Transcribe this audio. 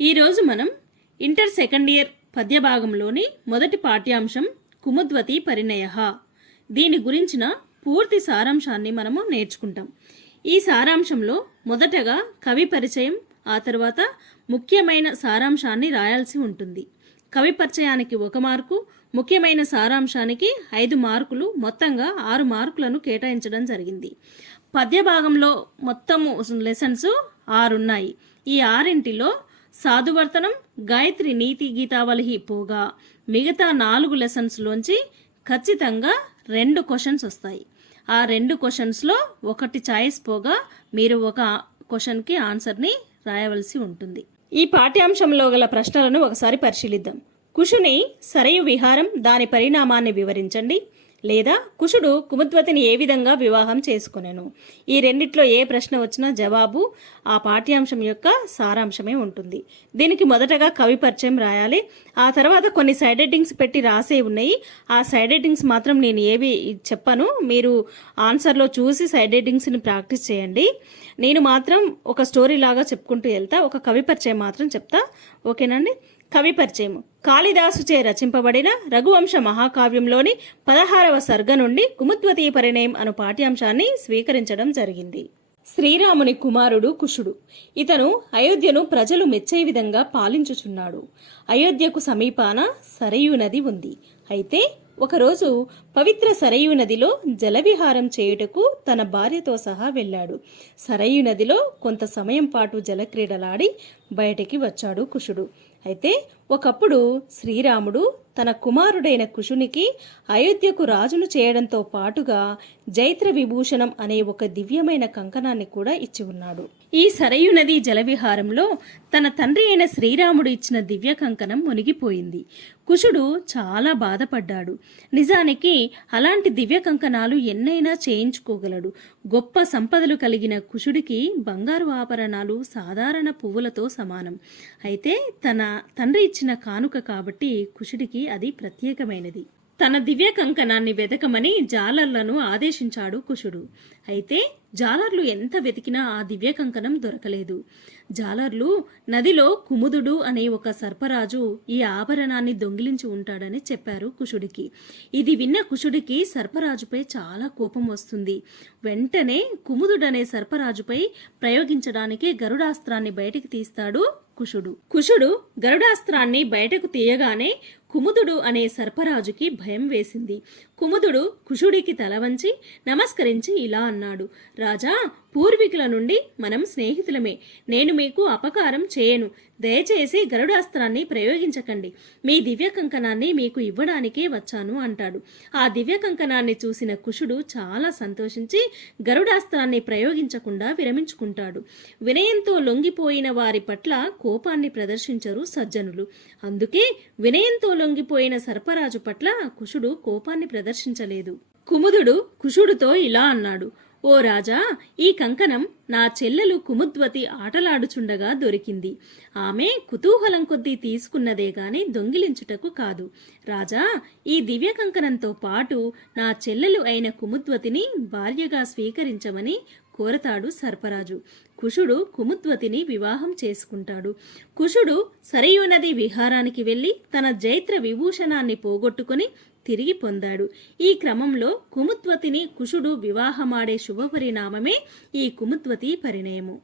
ఈరోజు మనం inter second year పద్య భాగంలోని మొదటి పాఠ్యాంశం కుముద్వతి పరిణయః దీని గురించిన పూర్తి సారాంశాన్ని మనము నేర్చుకుంటాం. ఈ సారాంశంలో మొదటగా కవి పరిచయం, ఆ తర్వాత ముఖ్యమైన సారాంశాన్ని రాయాల్సి ఉంటుంది. కవి పరిచయానికి 1 మార్కు, ముఖ్యమైన సారాంశానికి 5 మార్కులు, మొత్తంగా 6 మార్కులను కేటాయించడం జరిగింది. పద్య భాగంలో మొత్తము లెసన్స్ 6 ఉన్నాయి. ఈ 6 సాధువర్తనం, గాయత్రి నీతి గీతావళి పోగా మిగతా 4 లెసన్స్లోంచి ఖచ్చితంగా 2 క్వశ్చన్స్ వస్తాయి. ఆ 2 క్వశ్చన్స్లో 1 చాయిస్ పోగా మీరు 1 క్వశ్చన్కి ఆన్సర్ని రాయవలసి ఉంటుంది. ఈ పాఠ్యాంశంలో గల ప్రశ్నలను ఒకసారి పరిశీలిద్దాం. కుషుని సరయు విహారం, దాని పరిణామాన్ని వివరించండి. లేదా కుషుడు కుముద్వతిని ఏ విధంగా వివాహం చేసుకొనెను. ఈ రెండిట్లో ఏ ప్రశ్న వచ్చినా జవాబు ఆ పాఠ్యాంశం యొక్క సారాంశమే ఉంటుంది. దీనికి మొదటగా కవి పరిచయం రాయాలి. ఆ తర్వాత కొన్ని సైడ్ హెడ్డింగ్స్ పెట్టి రాసే ఉన్నాయి. ఆ సైడ్ హెడ్డింగ్స్ మాత్రం నేను ఏవి చెప్పను, మీరు ఆన్సర్లో చూసి సైడ్ హెడ్డింగ్స్ని ప్రాక్టీస్ చేయండి. నేను మాత్రం ఒక స్టోరీ లాగా చెప్పుకుంటూ వెళ్తా, ఒక కవి పరిచయం మాత్రం చెప్తా. ఓకేనండి. కవి పరిచయం. కాళిదాసుచే రచింపబడిన రఘువంశ మహాకావ్యంలోని 16వ సర్గ నుండి కుముద్వతి పరిణయం అను పాఠ్యాంశాన్ని స్వీకరించడం జరిగింది. శ్రీరాముని కుమారుడు కుషుడు. ఇతను అయోధ్యను ప్రజలు మెచ్చే విధంగా పాలించుచున్నాడు. అయోధ్యకు సమీపాన సరయూ నది ఉంది. అయితే ఒకరోజు పవిత్ర సరయూ నదిలో జలవిహారం చేయుటకు తన భార్యతో సహా వెళ్ళాడు. సరయూ నదిలో కొంత సమయం పాటు జలక్రీడలాడి బయటికి వచ్చాడు కుషుడు. అయితే ఒకప్పుడు శ్రీరాముడు తన కుమారుడైన కుషునికి అయోధ్యకు రాజును చేయడంతో పాటుగా జైత్ర విభూషణం అనే ఒక దివ్యమైన కంకణాన్ని కూడా ఇచ్చి ఉన్నాడు. ఈ సరయూ నది జలవిహారంలో తన తండ్రి అయిన శ్రీరాముడు ఇచ్చిన దివ్య కంకణం మునిగిపోయింది. కుషుడు చాలా బాధపడ్డాడు. నిజానికి అలాంటి దివ్య కంకణాలు ఎన్నైనా చేయించుకోగలడు. గొప్ప సంపదలు కలిగిన కుషుడికి బంగారు ఆభరణాలు సాధారణ పువ్వులతో సమానం. అయితే తన తండ్రి ఇచ్చిన కానుక కాబట్టి కుషుడికి అది ప్రత్యేకమైనది. తన దివ్య కంకణాన్ని వెతకమని జాలర్లను ఆదేశించాడు కుషుడు. అయితే జాలర్లు ఎంత వెతికినా ఆ దివ్య కంకణం దొరకలేదు. జాలర్లు నదిలో కుముదుడు అనే ఒక సర్పరాజు ఈ ఆభరణాన్ని దొంగిలించి ఉంటాడని చెప్పారు కుషుడికి. ఇది విన్న కుషుడికి సర్పరాజుపై చాలా కోపం వస్తుంది. వెంటనే కుముదుడనే సర్పరాజుపై ప్రయోగించడానికి గరుడాస్త్రాన్ని బయటికి తీస్తాడు కుషుడు గరుడాస్త్రాన్ని బయటకు తీయగానే కుముదుడు అనే సర్పరాజుకి భయం వేసింది. కుముదుడు కుషుడికి తల వంచి నమస్కరించి ఇలా అన్నాడు: రాజా, పూర్వీకుల నుండి మనం స్నేహితులమే. నేను మీకు అపకారం చేయను. దయచేసి గరుడాస్త్రాన్ని ప్రయోగించకండి. మీ దివ్య కంకణాన్ని మీకు ఇవ్వడానికే వచ్చాను అంటాడు. ఆ దివ్య కంకణాన్ని చూసిన కుషుడు చాలా సంతోషించి గరుడాస్త్రాన్ని ప్రయోగించకుండా విరమించుకుంటాడు. వినయంతో లొంగిపోయిన వారి పట్ల కోపాన్ని ప్రదర్శించరు సజ్జనులు. అందుకే వినయంతో లొంగిపోయిన సర్పరాజు పట్ల కుషుడు కోపాన్ని ప్రదర్శించలేదు. కుముదుడు కుషుడితో ఇలా అన్నాడు: ఓ రాజా, ఈ కంకణం నా చెల్లెలు కుముద్వతి ఆటలాడుచుండగా దొరికింది. ఆమె కుతూహలం కొద్దీ తీసుకున్నదే గాని దొంగిలించుటకు కాదు. రాజా, ఈ దివ్య కంకణంతో పాటు నా చెల్లెలు అయిన కుముద్వతిని భార్యగా స్వీకరించమని కోరతాడు సర్పరాజు. కుషుడు కుముద్వతిని వివాహం చేసుకుంటాడు. కుషుడు సరయూ నది విహారానికి వెళ్లి తన జైత్ర విభూషణాన్ని పోగొట్టుకుని తిరిగి పొందాడు. ఈ క్రమంలో కుముద్వతిని కుషుడు వివాహమాడే శుభపరిణామమే ఈ కుముద్వతి పరిణయము.